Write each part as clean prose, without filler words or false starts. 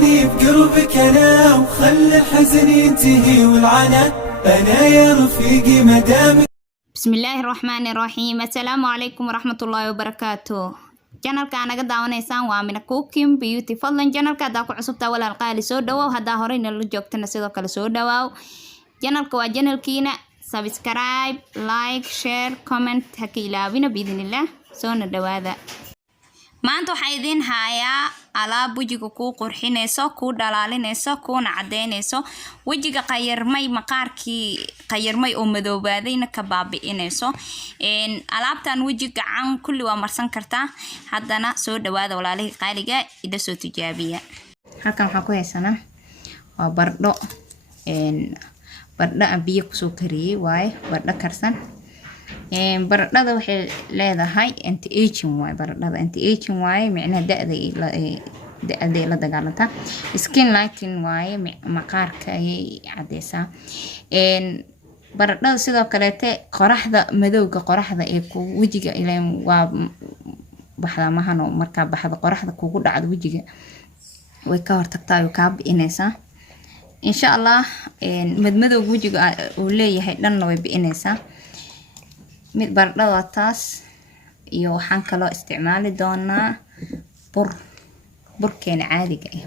وطني بقربك أنا، وخلي الحزن ينتهي والعنا، أنا يا رفيقي مدامك. بسم الله الرحمن الرحيم. السلام عليكم ورحمة الله وبركاته. channelka anaga daawanaysaan waa Mina Cooking Beauty. fadlan channelka hadaa ku cusubtaa walaalqaali soo dhawaaw, hadaa horeyna la joogtana sidoo kale soo dhawaaw. channelka waa channelkiina, subscribe, like, share, comment ha ka ilaawina biidhnillah. soo na dhawaada. maanta waxaan idin hayaa alaab wajiga ku qurxinayso, ku dhalaalinayso, kuna cadeynayso. wajiga qayirmay, maqaarkii qayirmay oo madoobaaday ka baabi'inayso. alaabtan wajiga gacan kulli waa marsan kartaa. haddana soo dhawaada walaalihii qaaliga, ida soo tijaabiya. halkan waxaan ku haysanaa waa bardho, bardho aan biyo kusoo kariyey waaye, bardho karsan. baradhada waxay leedahay anti aging waaye, baradhada anti aging waaye, micnaha da'day la dagaalanta. skin lightening waaye, maqaarka ayay cadeysaa. baradhada sidoo kaleete qoraxda madowga, qoraxda ee ku wajiga ileen waa baxda mahano, markaa baxda qoraxda kugu dhacdo wajiga way ka hortagtaa, way kaa bi'inaysaa insha Allah. madmadowga wajiga uu leeyahay dhanna way bi'inaysaa. mid baradhada taas iyo waxaan kaloo isticmaali doonaa burkeena caadiga ah,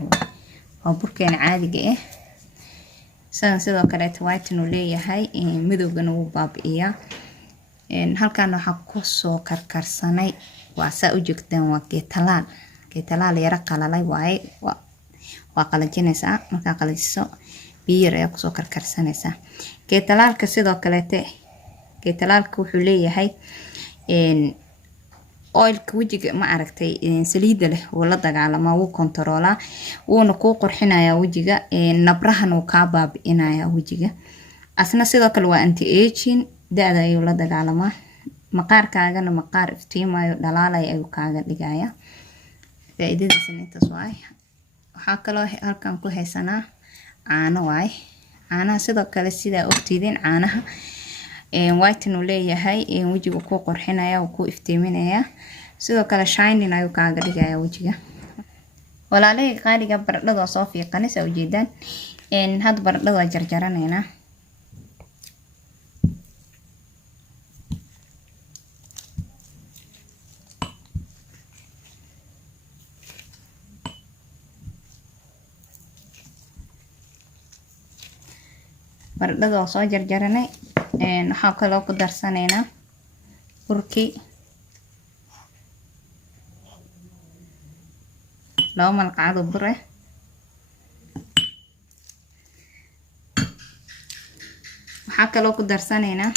waa burkeena caadiga ah. sidoo kale white uu leeyahay, madowgana wuu baabi'iyaa. halkan waxaa ku soo karkarsanay, waa saa u joogtaan, waa geetalaal yara qalalay waaye, waa qalajinaysaa. markaa qalajiso biyo yar ayaa kusoo karkarsanaysaa. geetalaalka sidoo kaleete, geetalaalka wuxuu leeyahay oilka wajiga ma aragtay, saliida leh wuu la dagaalamaa, wuu kontaroolaa, wuuna kuu qurxinayaa wajiga, nabrahana wuu kaa baabi'inayaa wajiga. asna sidoo kale waa anti aging, da'da ayuu la dagaalamaa. maqaarkaagana maqaar iftiimayo dhalaalaya ayuu kaaga dhigayaa. faa'iidadiisana intaas waaye. waxaa kaloo halkan ku haysanaa caano waaye. caanaha sidoo kale sidaa ogtiidin, caanaha white uu leeyahay, wajiga ku qurxinaya, uu ku iftiiminaya, sidoo kale shining ayuu kaaga dhigaya wajiga. walaalihii qaaliga, baradhada waa soo fiiqanaysa ujeedaan. hadda baradhada waa jarjaranaynaa. baradhada waa soo jarjaranay. waxaa kaloo ku darsanaynaa burkii, 2 malqacad oo bur ah. waxaa kaloo ku darsanaynaa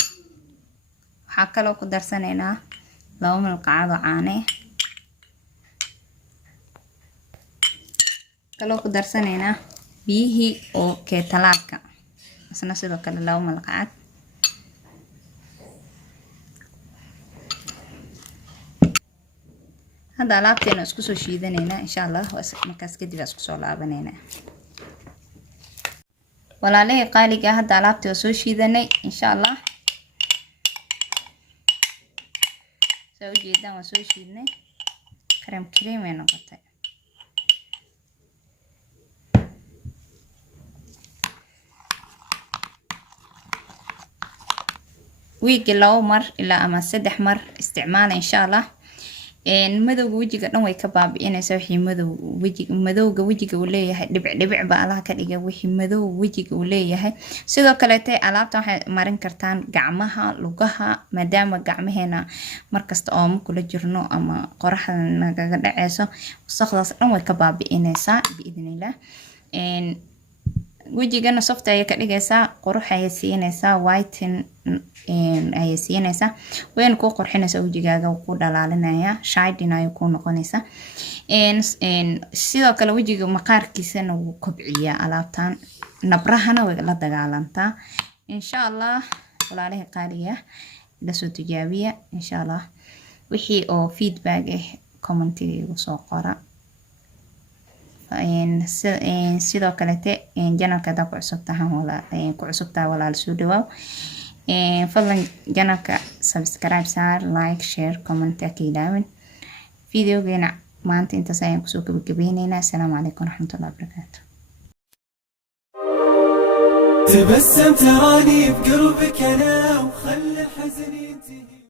2 malqacad oo caano ah. kaloo ku darsanaynaa biyihii oo keetalaalka, isna sidoo kale 2 malqacad. hadda alaabteena isku soo shiidanaynaa insha Allah. markaas kadib isku soo laabanaynaa. walaalihii qaaliga, hadda alaabtii waa soo shiidanay insha Allah. soo jeedaan waa soo shiidnay, kareem ay noqotay. wiigi 2 mar ilaa ama 3 mar isticmaal insha Allah. madowga wajiga dhan way ka baabi'inaysaa. wixii madowga wajiga uu leeyahay dhibic baa Allah ka dhigay, wixii madow wajiga uu leeyahay. sidoo kale alaabtan waxay marin kartaan gacmaha, lugaha, maadaama gacmaheena markasta oo kula jirno ama qoraxda nagaga dhacayso, wasaqdaas dhan way ka baabi'inaysaa biidhnillah. wejigana soft ayay ka dhigaysaa, qurux ayay siinaysaa, whiten ayay siinaysaa, wayna ku qurxinaysaa wejigaaga, ku dhalaalinaya, shine ayay ku noqonaysaa. sidoo kale wejiga maqaarkiisana wuu kobciyaa alaabtan, nabrahana way la dagaalantaa. insha Allah walaalaha qaaliya la soo tijaabiya insha Allah. wixii oo feedback commentiga igu soo qora. sidoo kale channelka da ku cusubtahay walaal soo dhawaaw. fadlan channelka subscribe saar, like, share, comment ka ilaawin. videogeena maanta intaas ayaan kusoo gabagabeynaynaa. Assalaamu calaykum waraxmatullahi wabarakaatu. تبسم تراني بقربك أنا وخلي الحزن ينتهي.